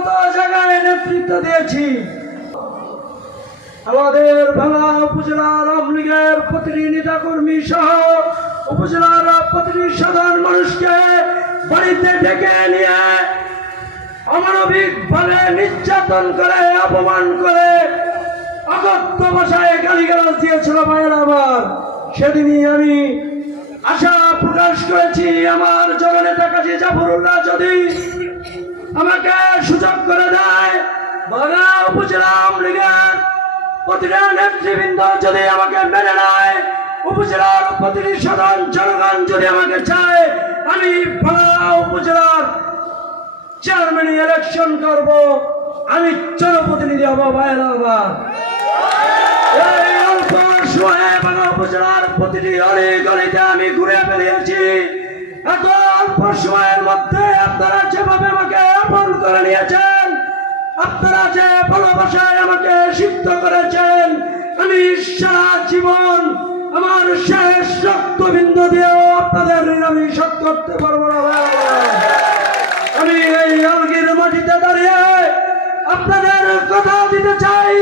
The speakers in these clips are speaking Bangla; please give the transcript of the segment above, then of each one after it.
মতো জায়গায় নেতৃত্ব দিয়েছি। আমাদের ভাঙা উপজেলার আওয়ামী লীগের সহ উপজেলার সাধারণ মানুষকে বাড়িতে ডেকে নিয়ে নির্যাতন করে, অপমান করে অকথ্য ভাষায় গালিগালাজ দিয়েছিল ভাইয়ের আমার। সেদিনই আমি আশা প্রকাশ করেছি, আমার জননেতা কাজী জাফরুল্লাহ যদি আমাকে সুযোগ করে দেয়। বাগা উপজেলা আওয়ামী লীগের প্রতিটা নেতৃবৃন্দ যদি আমাকে মেনে নেয়, উপজেলার প্রতিটি সাধারণ জনগণ যদি আমাকে চায়, আমি উপজেলার চেয়ারম্যান ইলেকশন করব। আমি জনপ্রতিনিধি হব, ভাইয়েরা আমার এই উপজেলার প্রতিটি অলি গলিতে আমি ঘুরে বেরিয়েছি এত অল্প সময়ের মধ্যে আপনারা যেভাবে আমাকে আপন করে নিয়েছেন, আপনারা যে ভালোবাসায় আমাকে সিদ্ধ করেছেন, আমি সারা জীবন আমার শেষ রক্তবিন্দু দিয়েও আপনাদের আমি শোধ করতে পারব না আমি এই আলগির মাটিতে দাঁড়িয়ে আপনাদের কথা দিতে চাই।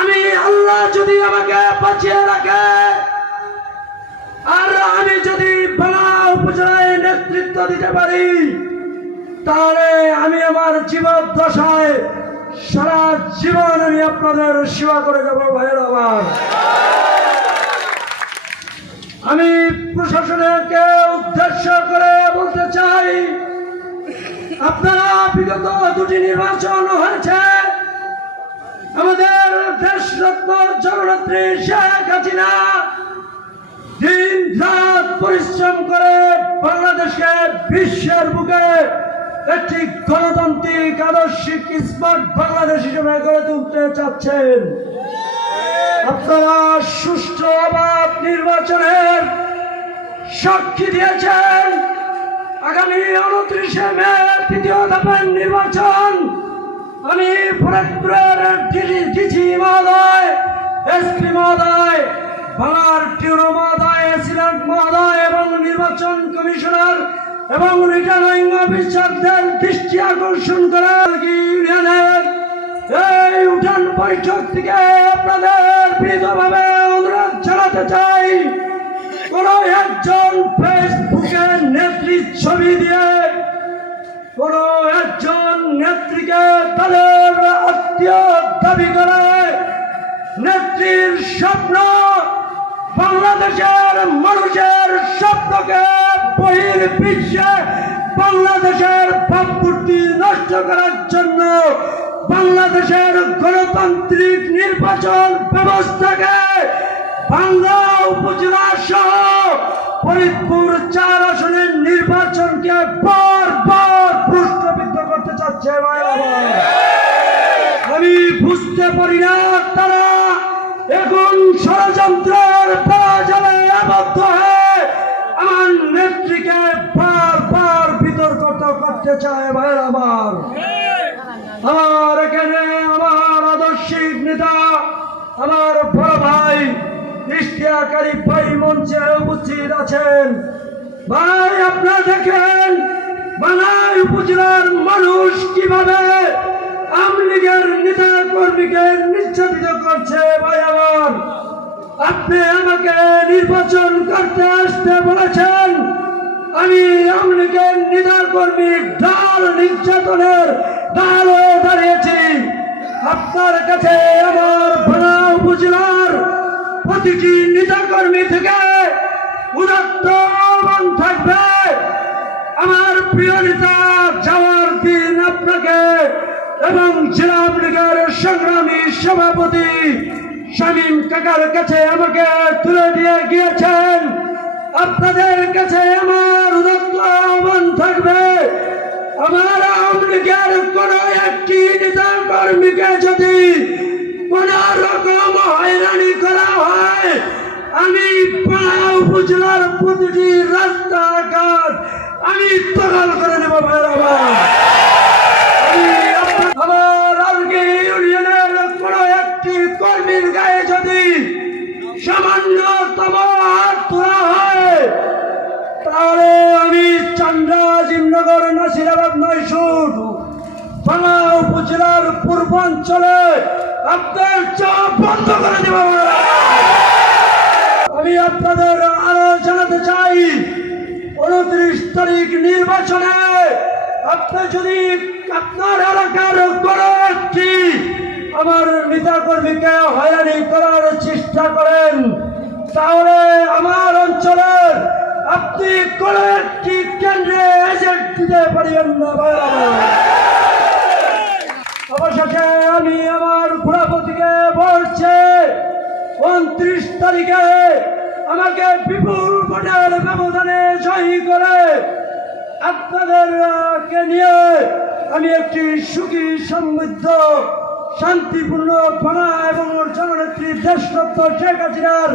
আমি আল্লাহ যদি আমাকে বাঁচিয়ে রাখে, আর আমি নেতৃত্ব দিতে পারি। তাহলে আমি আমার জীবন দশায় সারা জীবন আমি আপনাদের সেবা করে যাব, ভাইয়ের আমার আমি প্রশাসনকে উদ্দেশ্য করে বলতে চাই, আপনারা বিগত দুটি নির্বাচন হয়েছে। আমাদের দেশ রত্ন জননেত্রী শেখ হাসিনা দিন রাত পরিশ্রম করে বাংলাদেশকে বিশ্বের বুকে একটি গণতান্ত্রিক, আদর্শিক, স্মার্ট বাংলাদেশ হিসেবে গড়ে তুলতে চাচ্ছেন। আপনারা সুষ্ঠু অবাধ নির্বাচনের সাক্ষী দিয়েছেন। আগামী উনত্রিশে মে তৃতীয় ধাপের নির্বাচন। আমি ফরিদপুরের ডিজি মহোদয়, এসপি মহোদয় বাংলার টিউরো মহোদয় এসিলেন্ট মহোদয় এবং নির্বাচন কমিশনার এবং রিটার্নিং অফিসারদের দৃষ্টি আকর্ষণ করে ইউনিয়নের এই উঠান বৈঠক থেকে আপনাদের বিধভাবে অনুরোধ জানাতে চাই। কোন একজন ফেসবুকে নেত্রীর ছবি দিয়ে, কোন একজন নেত্রীকে তাদের আত্মীয় দাবি করে, নেত্রীর স্বপ্ন বাংলাদেশের মানুষের স্বপ্নকে বহির বিশ্বে বাংলাদেশের ভাবমূর্তি নষ্ট করার জন্য বাংলাদেশের গণতান্ত্রিক নির্বাচন ব্যবস্থাকে বাংলা উপজেলা সহ ফরিদপুর চার আসনের নির্বাচনকে বারবার প্রশ্নবিদ্ধ করতে চাচ্ছে। আমি বুঝতে পারি না তারা এখন ষড়যন্ত্রের করতে চায় ভাইয়ের আমার আমার এখানে আমার আদর্শিক নেতা, আমার বড় ভাই ইশতিয়াকারী ভাই মঞ্চে উপস্থিত আছেন। ভাই, আপনারা দেখেন, বাংলায় উপজেলার মানুষ কীভাবে আওয়ামী নেতা কর্মীকে নির্যাতিত করছে ভাই আমার আপনি আমাকে নির্বাচন করতে আসতে বলেছেন। আমি আওয়ামী লীগের নেতা কর্মী ডাল নির্যাতনের ডাল হয়ে দাঁড়িয়েছি। আপনার কাছে আমার ভাড়া উপজেলার প্রতিটি নেতা কর্মী থেকে উদাত্ত আহ্বান থাকবে। আমার প্রিয় নেতা যাওয়ার দিন আপনাকে এবং জেলা লীগের সংগ্রামী সভাপতি শামীম কাকার কাছে আমাকে তুলে দিয়ে গিয়েছেন। আপনাদের কাছে আমার উদত্ত আহ্বান থাকবে। আমার আমেরিকার কোন একটি নেতা কর্মীকে যদি কোন রকম হয়রানি করা হয়, আমি পাড়া উপজেলার প্রতিটি রাস্তাঘাট আমি দখল করে নেব ভাইয়ের আমার আমি আপনার- আমার আলগি ইউনিয়নের কোন একটি কর্মীর গায়ে যদি সামান্যতম হাত তোলা হয় তাহলে আমি জিমনগর নাসিরাবাদ নয় শুধু বাংলা উপজেলার পূর্বাঞ্চলে আপনার চোখ বন্ধ করে দেব। আমি আপনাদের আরও জানাতে চাই, উনত্রিশ তারিখ নির্বাচনে আপনি যদি আপনার এলাকার কোনো একটি আমার নেতা কর্মীকে হয়রানি করার চেষ্টা করেন, তাহলে আমার অঞ্চলের আপনি কোন একটি কেন্দ্রে এজেন্ট দিতে পারিবেন না। অবশেষে আমি আমার ঘোরাপতিকে বলছে উনত্রিশ তারিখে আমাকে বিপুল ভোটের ব্যবধানে জয়ী করে আপনাদেরকে নিয়ে আমি একটি সুখী, সমৃদ্ধ, শান্তিপূর্ণ বাংলা এবং জননেত্রী দেশরত্ন শেখ হাসিনার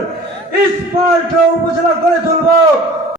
স্মার্ট উপজেলা করে তুলব